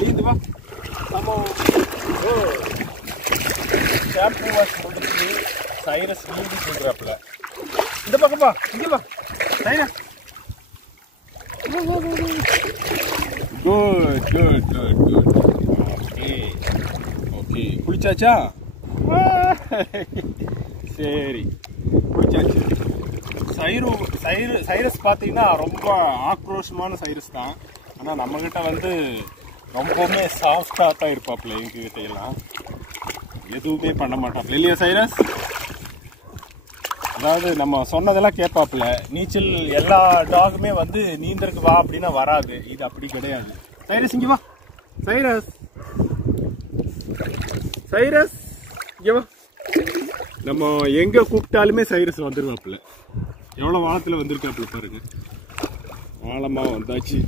நீந்து வா. நம்ம shampoo wash முடிச்சு சைரஸ் நீந்தி சொல்கிறாப்புல. இந்த பக்கம் வா, இங்கே வா Cyrus. Good good good good. Okay okay, குளிச்சாச்சா? சரி, குளிச்சாச்சு. சைரஸ் பார்த்தீங்கன்னா ரொம்ப ஆக்ரோஷமான சைரஸ் தான். ஆனால் நம்மக்கிட்ட வந்து ரொம்பவுமே சாஃப்டாக தான் இருப்பாப்புல. எங்ககிட்ட எல்லாம் எதுவுமே பண்ண மாட்டாப்புல இல்லையா சைரஸ்? அதாவது நம்ம சொன்னதெல்லாம் கேட்பாப்புல. நீச்சல் எல்லா டாகுமே வந்து நீந்தருக்கு வா அப்படின்னா வராது. இது அப்படி கிடையாது. சைரஸ் இங்கே வா. சைரஸ் சைரஸ் இங்கே வா. நம்ம எங்கே கூப்பிட்டாலுமே சைரஸ் வந்துடுவாப்புல. எவ்வளோ வானத்தில் வந்திருக்காப்புல பாருங்க. ஆழமாக வந்தாச்சு.